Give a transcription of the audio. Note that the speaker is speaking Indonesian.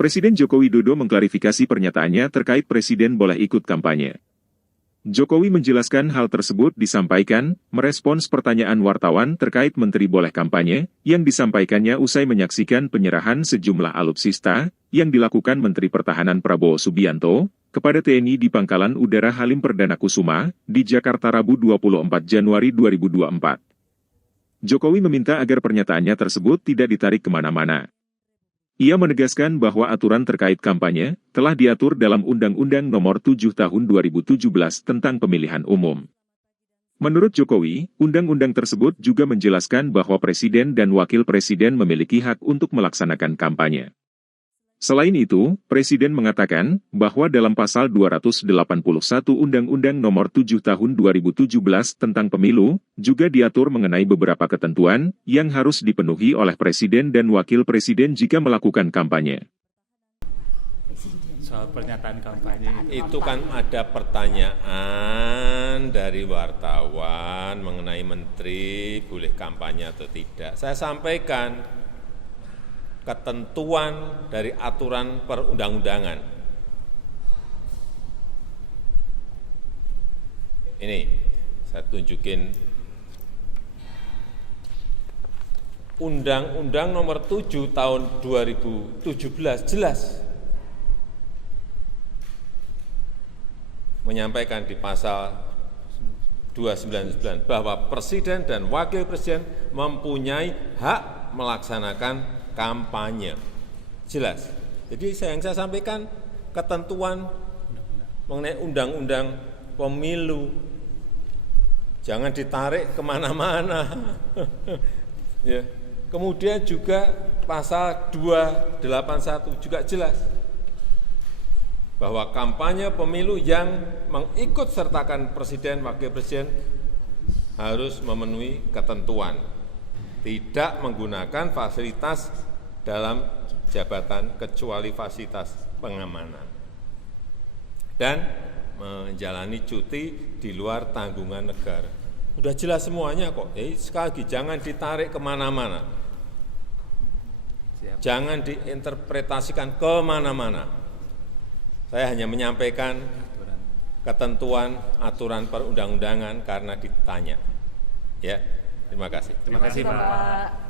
Presiden Joko Widodo mengklarifikasi pernyataannya terkait Presiden boleh ikut kampanye. Jokowi menjelaskan hal tersebut disampaikan, merespons pertanyaan wartawan terkait Menteri boleh kampanye, yang disampaikannya usai menyaksikan penyerahan sejumlah alutsista, yang dilakukan Menteri Pertahanan Prabowo Subianto, kepada TNI di Pangkalan Udara Halim Perdana Kusuma, di Jakarta Rabu 24 Januari 2024. Jokowi meminta agar pernyataannya tersebut tidak ditarik kemana-mana. Ia menegaskan bahwa aturan terkait kampanye telah diatur dalam Undang-Undang Nomor 7 Tahun 2017 tentang Pemilihan Umum. Menurut Jokowi, undang-undang tersebut juga menjelaskan bahwa Presiden dan Wakil Presiden memiliki hak untuk melaksanakan kampanye. Selain itu, Presiden mengatakan bahwa dalam Pasal 281 Undang-Undang Nomor 7 Tahun 2017 tentang Pemilu, juga diatur mengenai beberapa ketentuan yang harus dipenuhi oleh Presiden dan Wakil Presiden jika melakukan kampanye. Soal pernyataan kampanye itu kan ada pertanyaan dari wartawan mengenai menteri boleh kampanye atau tidak. Saya sampaikan ketentuan dari aturan perundang-undangan. Ini saya tunjukin Undang-Undang Nomor 7 Tahun 2017 jelas menyampaikan di pasal 299 bahwa Presiden dan Wakil Presiden mempunyai hak melaksanakan kampanye. Jelas. Jadi yang saya sampaikan ketentuan mengenai undang-undang pemilu. Jangan ditarik kemana-mana. Ya. Kemudian juga pasal 281 juga jelas bahwa kampanye pemilu yang mengikut sertakan Presiden, Wakil Presiden harus memenuhi ketentuan. Tidak menggunakan fasilitas dalam jabatan kecuali fasilitas pengamanan. Dan menjalani cuti di luar tanggungan negara. Sudah jelas semuanya kok. Jadi sekali lagi jangan ditarik kemana-mana. Jangan diinterpretasikan kemana-mana. Saya hanya menyampaikan ketentuan aturan perundang-undangan karena ditanya. Ya, terima kasih. Terima kasih, Pak.